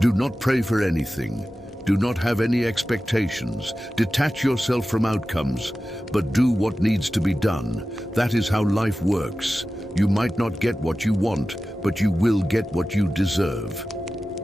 Do not pray for anything. Do not have any expectations. Detach yourself from outcomes, but do what needs to be done. That is how life works. You might not get what you want, but you will get what you deserve.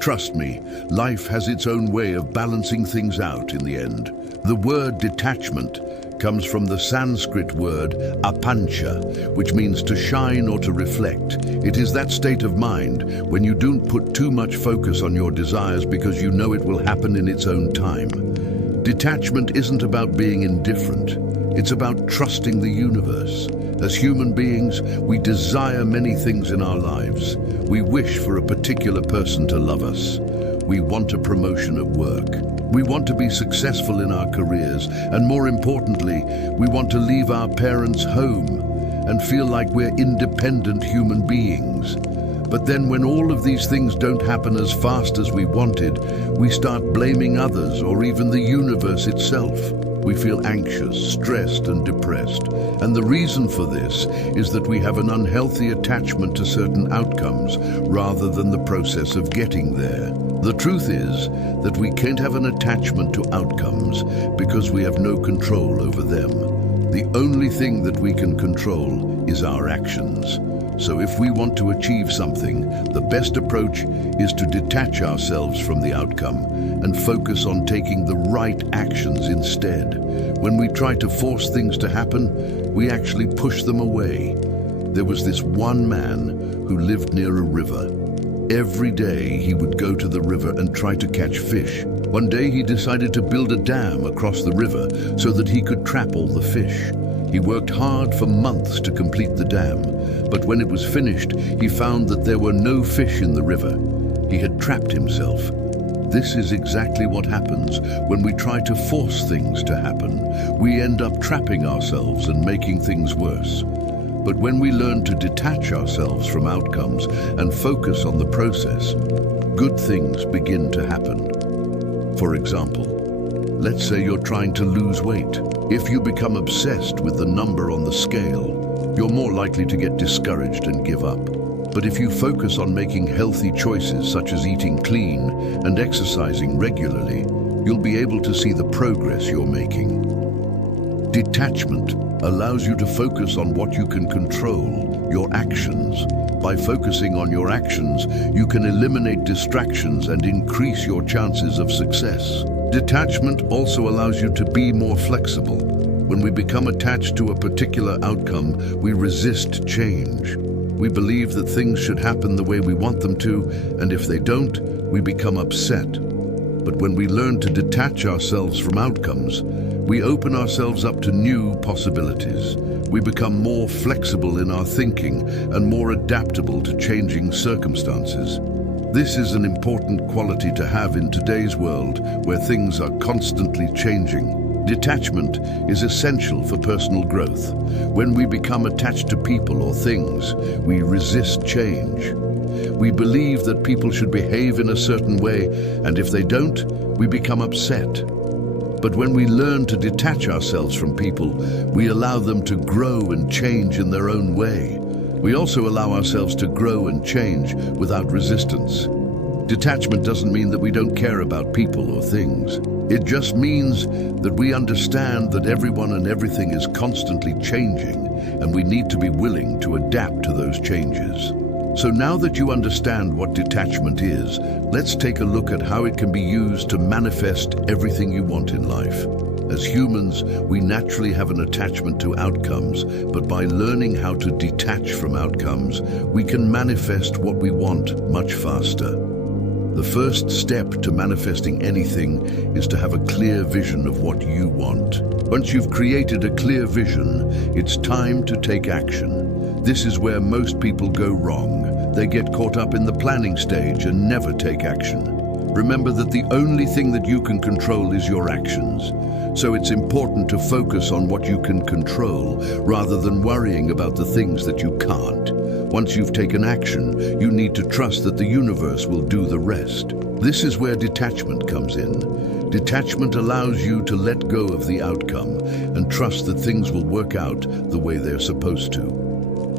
Trust me, life has its own way of balancing things out in the end. The word detachment comes from the Sanskrit word apancha, which means to shine or to reflect. It is that state of mind when you don't put too much focus on your desires because you know it will happen in its own time. Detachment isn't about being indifferent. It's about trusting the universe. As human beings, we desire many things in our lives. We wish for a particular person to love us. We want a promotion at work. We want to be successful in our careers, and more importantly, we want to leave our parents' home and feel like we're independent human beings. But then when all of these things don't happen as fast as we wanted, we start blaming others or even the universe itself. We feel anxious, stressed, and depressed. And the reason for this is that we have an unhealthy attachment to certain outcomes rather than the process of getting there. The truth is that we can't have an attachment to outcomes because we have no control over them. The only thing that we can control is our actions. So if we want to achieve something, the best approach is to detach ourselves from the outcome and focus on taking the right actions instead. When we try to force things to happen, we actually push them away. There was this one man who lived near a river. Every day he would go to the river and try to catch fish. One day he decided to build a dam across the river so that he could trap all the fish. He worked hard for months to complete the dam, but when it was finished, he found that there were no fish in the river. He had trapped himself. This is exactly what happens when we try to force things to happen. We end up trapping ourselves and making things worse. But when we learn to detach ourselves from outcomes and focus on the process, good things begin to happen. For example, let's say you're trying to lose weight. If you become obsessed with the number on the scale, you're more likely to get discouraged and give up. But if you focus on making healthy choices such as eating clean and exercising regularly, you'll be able to see the progress you're making. Detachment allows you to focus on what you can control, your actions. By focusing on your actions, you can eliminate distractions and increase your chances of success. Detachment also allows you to be more flexible. When we become attached to a particular outcome, we resist change. We believe that things should happen the way we want them to, and if they don't, we become upset. But when we learn to detach ourselves from outcomes, we open ourselves up to new possibilities. We become more flexible in our thinking and more adaptable to changing circumstances. This is an important quality to have in today's world where things are constantly changing. Detachment is essential for personal growth. When we become attached to people or things, we resist change. We believe that people should behave in a certain way, and if they don't, we become upset. But when we learn to detach ourselves from people, we allow them to grow and change in their own way. We also allow ourselves to grow and change without resistance. Detachment doesn't mean that we don't care about people or things. It just means that we understand that everyone and everything is constantly changing, and we need to be willing to adapt to those changes. So now that you understand what detachment is, let's take a look at how it can be used to manifest everything you want in life. As humans, we naturally have an attachment to outcomes, but by learning how to detach from outcomes, we can manifest what we want much faster. The first step to manifesting anything is to have a clear vision of what you want. Once you've created a clear vision, it's time to take action. This is where most people go wrong. They get caught up in the planning stage and never take action. Remember that the only thing that you can control is your actions. So it's important to focus on what you can control rather than worrying about the things that you can't. Once you've taken action, you need to trust that the universe will do the rest. This is where detachment comes in. Detachment allows you to let go of the outcome and trust that things will work out the way they're supposed to.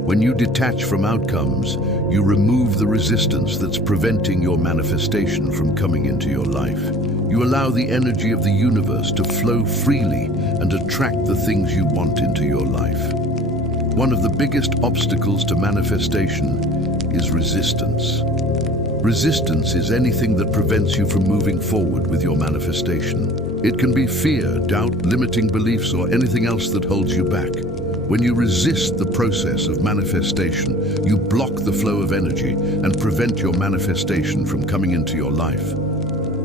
When you detach from outcomes, you remove the resistance that's preventing your manifestation from coming into your life. You allow the energy of the universe to flow freely and attract the things you want into your life. One of the biggest obstacles to manifestation is resistance. Resistance is anything that prevents you from moving forward with your manifestation. It can be fear, doubt, limiting beliefs, or anything else that holds you back. When you resist the process of manifestation, you block the flow of energy and prevent your manifestation from coming into your life.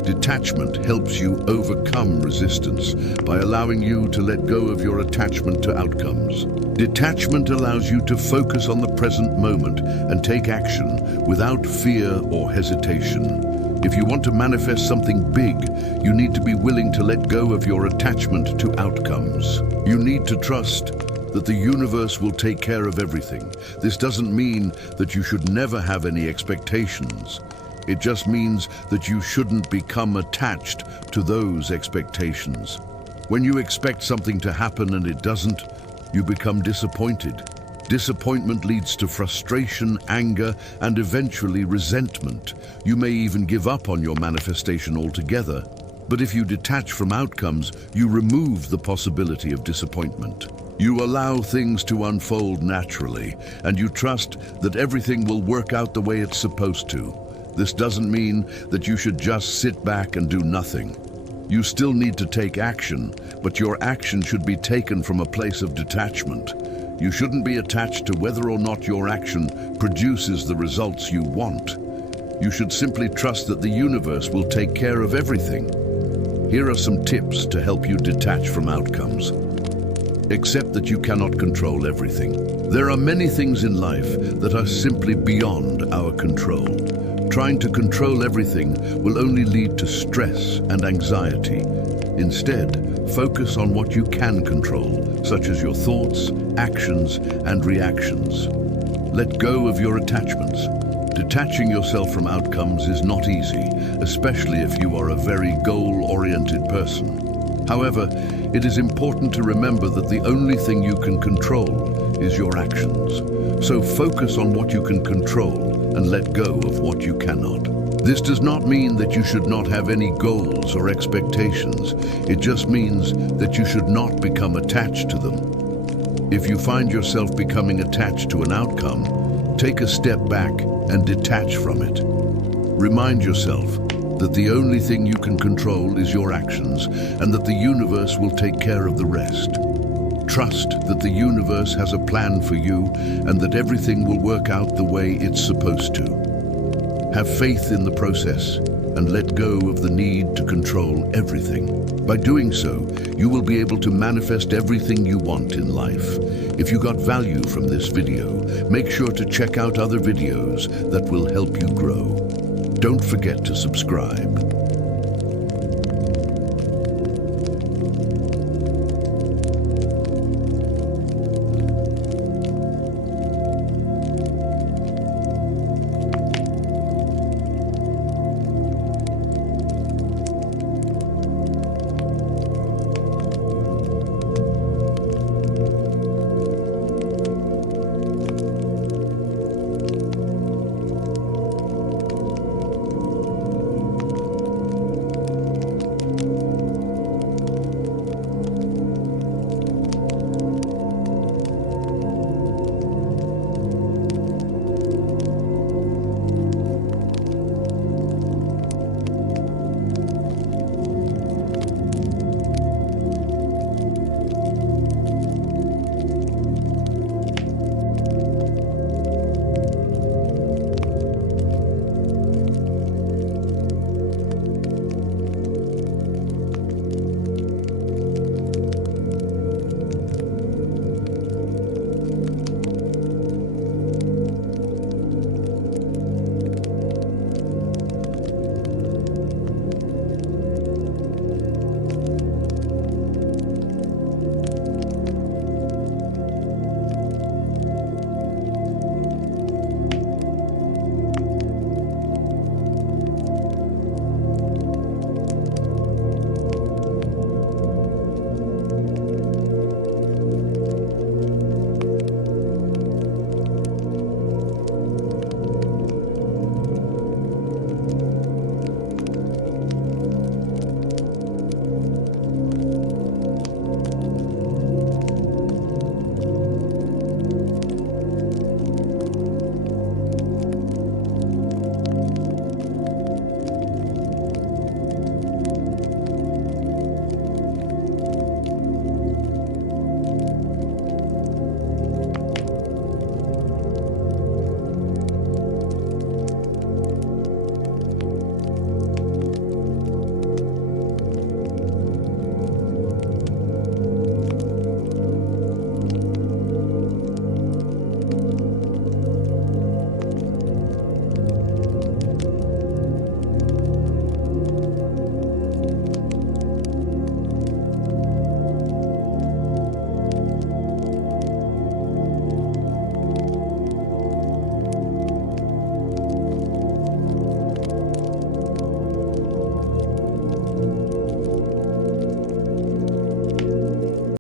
Detachment helps you overcome resistance by allowing you to let go of your attachment to outcomes. Detachment allows you to focus on the present moment and take action without fear or hesitation. If you want to manifest something big, you need to be willing to let go of your attachment to outcomes. You need to trust that the universe will take care of everything. This doesn't mean that you should never have any expectations. It just means that you shouldn't become attached to those expectations. When you expect something to happen and it doesn't, you become disappointed. Disappointment leads to frustration, anger, and eventually resentment. You may even give up on your manifestation altogether. But if you detach from outcomes, you remove the possibility of disappointment. You allow things to unfold naturally, and you trust that everything will work out the way it's supposed to. This doesn't mean that you should just sit back and do nothing. You still need to take action, but your action should be taken from a place of detachment. You shouldn't be attached to whether or not your action produces the results you want. You should simply trust that the universe will take care of everything. Here are some tips to help you detach from outcomes. Accept that you cannot control everything. There are many things in life that are simply beyond our control. Trying to control everything will only lead to stress and anxiety. Instead, focus on what you can control, such as your thoughts, actions, and reactions. Let go of your attachments. Detaching yourself from outcomes is not easy, especially if you are a very goal-oriented person. However, it is important to remember that the only thing you can control is your actions. So focus on what you can control and let go of what you cannot. This does not mean that you should not have any goals or expectations. It just means that you should not become attached to them. If you find yourself becoming attached to an outcome, take a step back and detach from it. Remind yourself that the only thing you can control is your actions, and that the universe will take care of the rest. Trust that the universe has a plan for you and that everything will work out the way it's supposed to. Have faith in the process and let go of the need to control everything. By doing so, you will be able to manifest everything you want in life. If you got value from this video, make sure to check out other videos that will help you grow. Don't forget to subscribe.